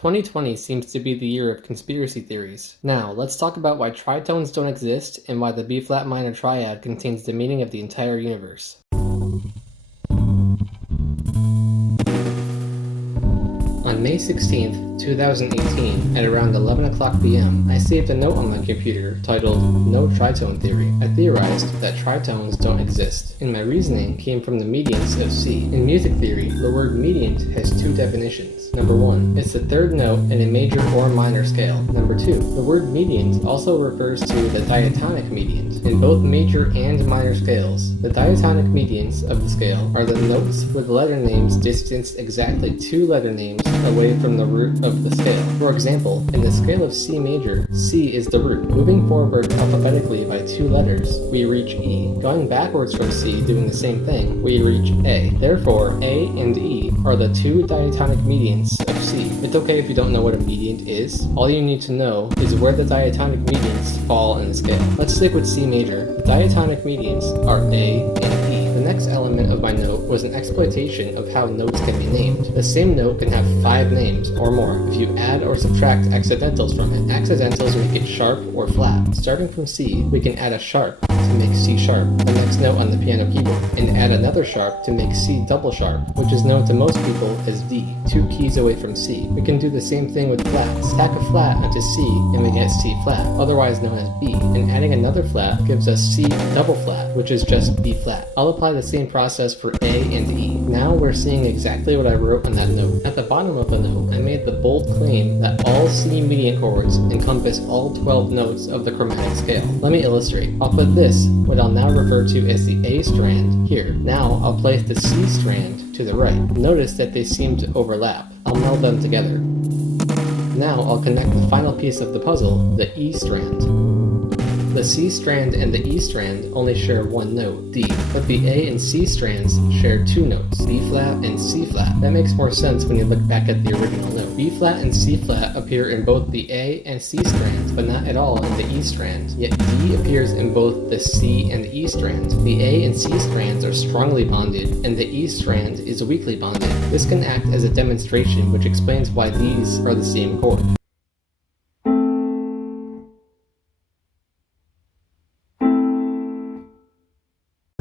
2020 seems to be the year of conspiracy theories. Now, let's talk about why tritones don't exist and why the B-flat minor triad contains the meaning of the entire universe. On May 16th, 2018, at around 11 o'clock p.m., I saved a note on my computer titled No Tritone Theory. I theorized that tritones don't exist, and my reasoning came from the medians of C. In music theory, the word mediant has two definitions. Number 1, it's the third note in a major or minor scale. Number 2, the word mediant also refers to the diatonic mediant. In both major and minor scales, the diatonic mediants of the scale are the notes with letter names distanced exactly 2 letter names away from the root of the scale. For example, in the scale of C major, C is the root. Moving forward alphabetically by 2 letters, we reach E. Going backwards from C, doing the same thing, we reach A. Therefore, A and E are the 2 diatonic mediants of C. It's okay if you don't know what a mediant is. All you need to know is where the diatonic mediants fall in the scale. Let's stick with C major. The diatonic mediants are A and E. The next element of my note was an exploitation of how notes can be named. The same note can have 5 names or more if you add or subtract accidentals from it. Accidentals make it sharp or flat. Starting from C, we can add a sharp to make C sharp, the next note on the piano keyboard, and add another sharp to make C double sharp, which is known to most people as D, 2 keys away from C. We can do the same thing with flat. Stack a flat onto C and we get C flat, otherwise known as B, and adding another flat gives us C double flat, which is just B flat. I'll apply the same process for A and E. Now we're seeing exactly what I wrote on that note. At the bottom of the note, I made the bold claim that all C mediant chords encompass all 12 notes of the chromatic scale. Let me illustrate. I'll put this, what I'll now refer to as the A strand, here. Now I'll place the C strand to the right. Notice that they seem to overlap. I'll meld them together. Now I'll connect the final piece of the puzzle, the E strand. The C strand and the E strand only share one note, D, but the A and C strands share 2 notes, B flat and C flat. That makes more sense when you look back at the original note. B flat and C flat appear in both the A and C strands, but not at all in the E strand, yet D appears in both the C and E strands. The A and C strands are strongly bonded, and the E strand is weakly bonded. This can act as a demonstration which explains why these are the same chord.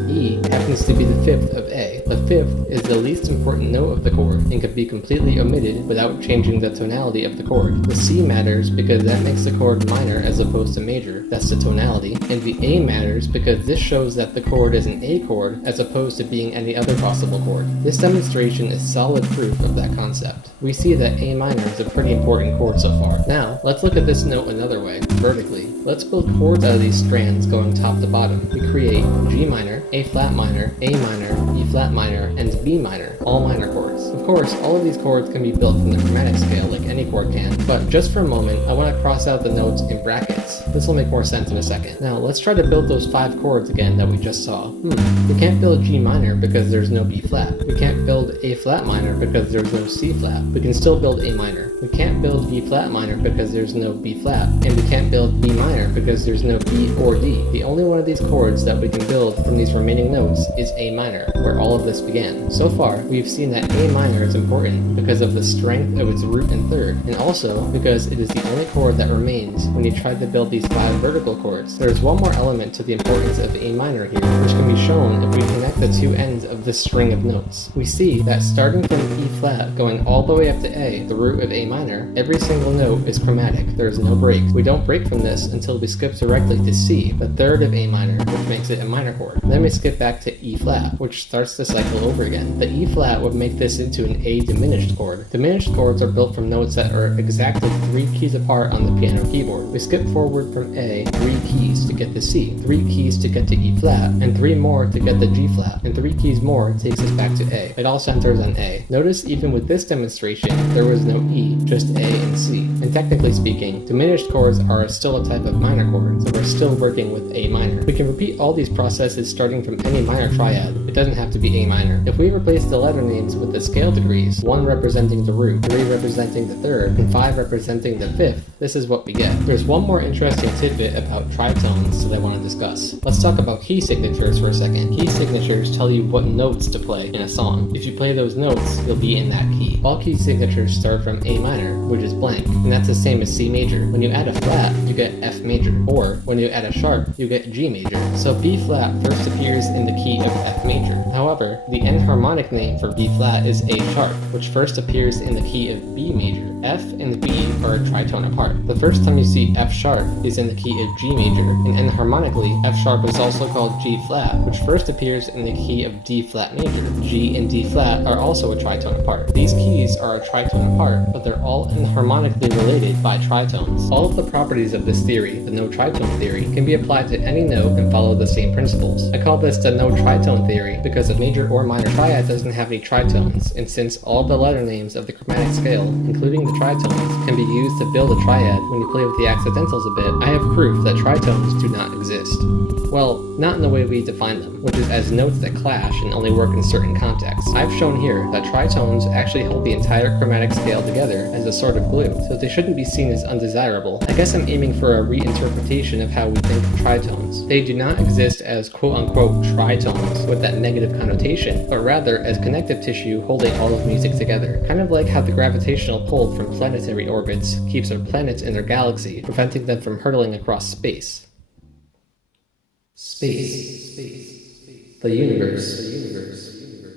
E happens to be the 5th of A. The 5th is the least important note of the chord and can be completely omitted without changing the tonality of the chord. The C matters because that makes the chord minor as opposed to major, that's the tonality, and the A matters because this shows that the chord is an A chord as opposed to being any other possible chord. This demonstration is solid proof of that concept. We see that A minor is a pretty important chord so far. Now, let's look at this note another way, vertically. Let's build chords out of these strands going top to bottom. We create G minor, A flat minor, A minor, E flat minor, and B minor, all minor chords. Of course, all of these chords can be built from the chromatic scale like any chord can, but just for a moment, I want to cross out the notes in brackets. This will make more sense in a second. Now, let's try to build those 5 chords again that we just saw. We can't build G minor because there's no B flat. We can't build A flat minor because there's no C flat. We can still build A minor. We can't build B flat minor because there's no B flat, and we can't build B minor because there's no B or D. The only one of these chords that we can build from these remaining notes is A minor, where all of this began. So far, we've seen that A minor is important because of the strength of its root and third, and also because it is the only chord that remains when you try to build these 5 vertical chords. There's one more element to the importance of A minor here, which can be shown if we connect the 2 ends of this string of notes. We see that starting from E flat, going all the way up to A, the root of A minor, every single note is chromatic. There is no break. We don't break from this until we skip directly to C, the third of A minor, which makes it a minor chord. Then we skip back to E flat, which starts the cycle over again. The E flat would make this into an A diminished chord. Diminished chords are built from notes that are exactly 3 keys apart on the piano keyboard. We skip forward from A 3 keys to get to C, 3 keys to get to E flat, and 3 more to get to G flat, and 3 keys more takes us back to A. It all centers on A. Notice even with this demonstration, there was no E, just A and C. And technically speaking, diminished chords are still a type of minor chord, so we're still working with A minor. We can repeat all these processes starting from any minor triad. It doesn't have to be A minor. If we replace the letter names with the scale degrees, 1 representing the root, 3 representing the third, and 5 representing the fifth, this is what we get. There's one more interesting tidbit about tritones that I want to discuss. Let's talk about key signatures for a second. Key signatures tell you what notes to play in a song. If you play those notes, you'll be in that key. All key signatures start from A minor, which is blank, and that's the same as C major. When you add a flat, you get F major, or when you add a sharp, you get G major. So B flat first appears in the key of F major. However, the enharmonic name for B flat is A sharp, which first appears in the key of B major. F and B are a tritone apart. The first time you see F sharp is in the key of G major, and enharmonically, F sharp is also called G flat, which first appears in the key of D flat major. G and D flat are also a tritone apart. These keys are a tritone apart, but they're all enharmonically related by tritones. All of the properties of this theory, the no tritone theory, can be applied to any note and follow the same principles. I call this the no tritone theory because a major or minor triad doesn't have any tritones, and since all the letter names of the chromatic scale, including the tritones, can be used to build a triad when you play with the accidentals a bit, I have proof that tritones do not exist. Well, not in the way we define them, which is as notes that clash and only work in certain contexts. I've shown here that tritones actually hold the entire chromatic scale together as a sort of glue, so they shouldn't be seen as undesirable. I guess I'm aiming for a reinterpretation of how we think of tritones. They do not exist as quote-unquote tritones with that negative connotation, but rather as connective tissue holding all of music together. Kind of like how the gravitational pull from planetary orbits keeps our planets in their galaxy, preventing them from hurtling across space. Space. The universe.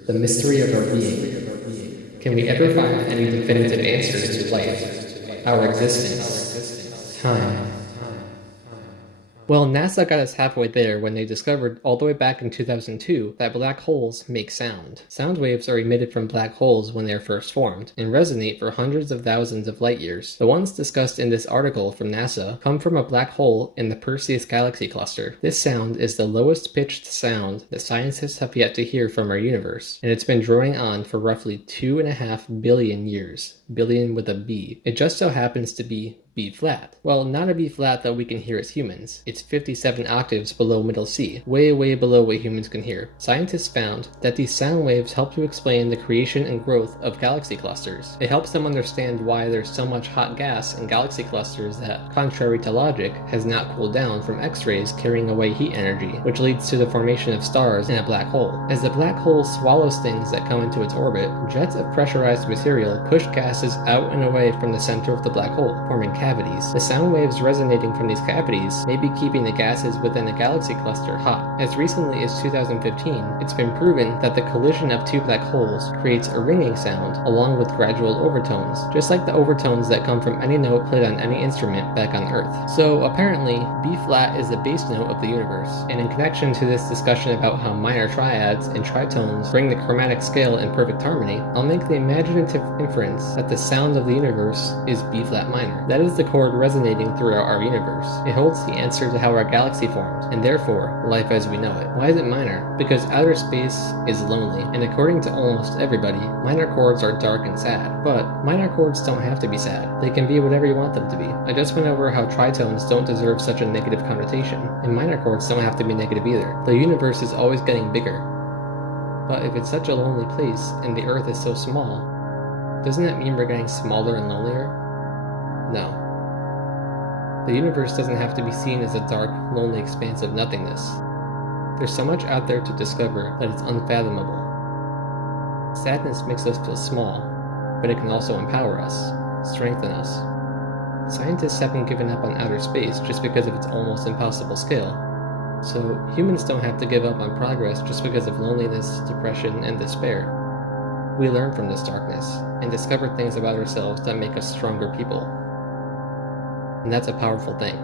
The mystery of our being. Can we ever find any definitive answers to life, our existence, time? Well, NASA got us halfway there when they discovered all the way back in 2002 that black holes make sound. Sound waves are emitted from black holes when they are first formed, and resonate for hundreds of thousands of light years. The ones discussed in this article from NASA come from a black hole in the Perseus galaxy cluster. This sound is the lowest pitched sound that scientists have yet to hear from our universe, and it's been droning on for roughly 2.5 billion years. Billion with a B. It just so happens to be B flat. Well, not a B flat that we can hear as humans. It's 57 octaves below middle C, way below what humans can hear. Scientists found that these sound waves help to explain the creation and growth of galaxy clusters. It helps them understand why there's so much hot gas in galaxy clusters that, contrary to logic, has not cooled down from X-rays carrying away heat energy, which leads to the formation of stars in a black hole. As the black hole swallows things that come into its orbit, jets of pressurized material push gases out and away from the center of the black hole, forming cavities. The sound waves resonating from these cavities may be keeping the gases within a galaxy cluster hot. As recently as 2015, it's been proven that the collision of two black holes creates a ringing sound along with gradual overtones, just like the overtones that come from any note played on any instrument back on Earth. So apparently, B flat is the bass note of the universe, and in connection to this discussion about how minor triads and tritones bring the chromatic scale in perfect harmony, I'll make the imaginative inference that the sound of the universe is B flat minor. That is the chord resonating throughout our universe. It holds the answer to how our galaxy formed, and therefore, life as we know it. Why is it minor? Because outer space is lonely, and according to almost everybody, minor chords are dark and sad. But minor chords don't have to be sad. They can be whatever you want them to be. I just went over how tritones don't deserve such a negative connotation, and minor chords don't have to be negative either. The universe is always getting bigger. But if it's such a lonely place, and the Earth is so small, doesn't that mean we're getting smaller and lonelier? No. The universe doesn't have to be seen as a dark, lonely expanse of nothingness. There's so much out there to discover that it's unfathomable. Sadness makes us feel small, but it can also empower us, strengthen us. Scientists haven't given up on outer space just because of its almost impossible scale. So humans don't have to give up on progress just because of loneliness, depression, and despair. We learn from this darkness and discover things about ourselves that make us stronger people. And that's a powerful thing.